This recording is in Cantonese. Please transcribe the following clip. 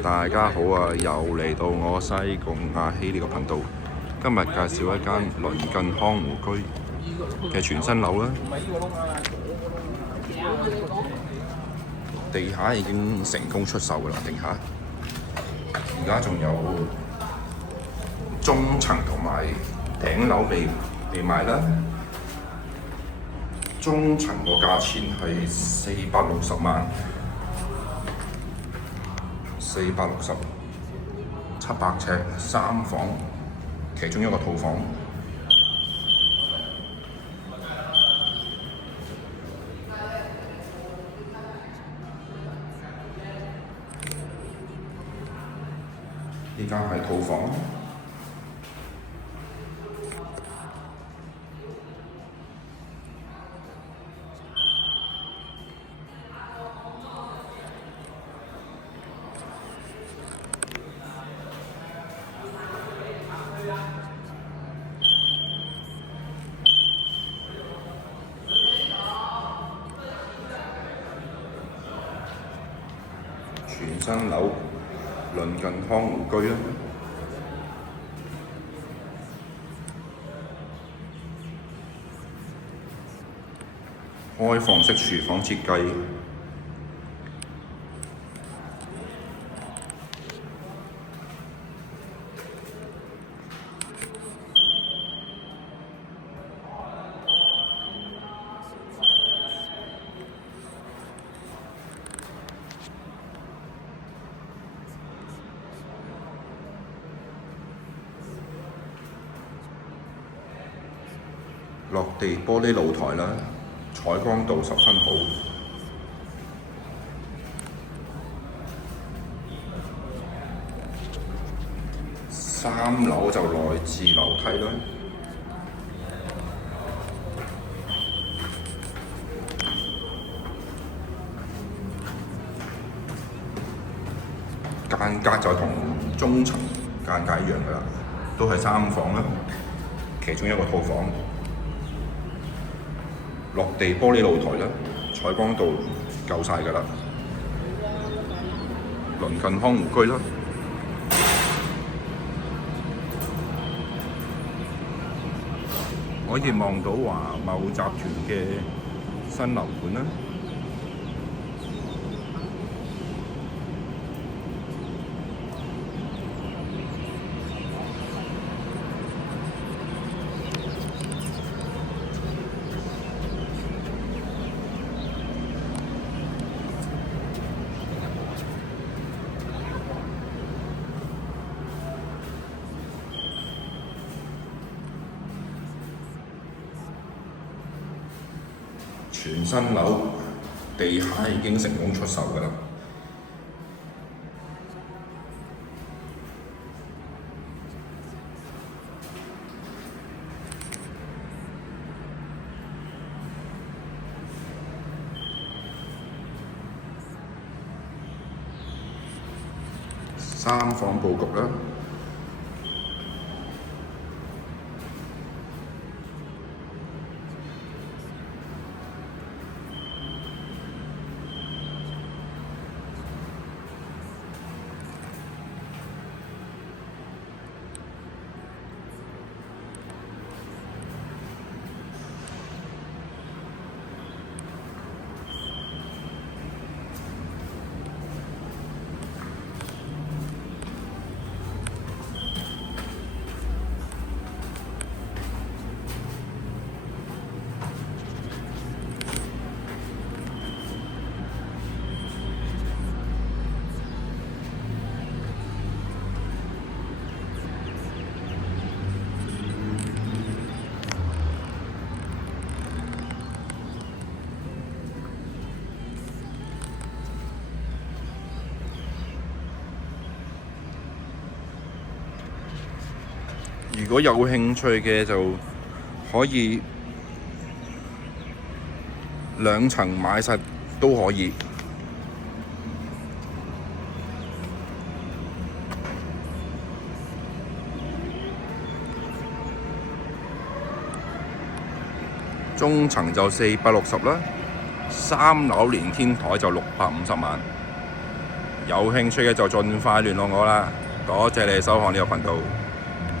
大家好啊！又嚟到我西貢阿希呢個頻道。今日介紹一間鄰近康湖居嘅全新樓啦。地下已經成功出售㗎啦，地下。而家仲有中層同埋頂樓未賣啦。中層個價錢係460萬，460，700尺3房，其中一個套房。呢間係套房。全新樓，鄰近康湖居啦。開放式廚房設計，落地玻璃露台啦，採光度十分好。3樓就內置樓梯啦。間隔就同中層間隔一樣㗎啦，都係3房啦，其中一個套房。落地玻璃露台啦，採光度夠晒㗎啦。鄰近康湖居啦，可以望到華懋集團嘅新樓盤啦。全新樓，地下已經成功出售㗎啦。3房佈局啦。如果有興趣嘅就可以2層買晒都可以。中層就460啦，3樓連天台就650萬。有興趣嘅就盡快聯絡我啦。多謝你收看呢個頻道。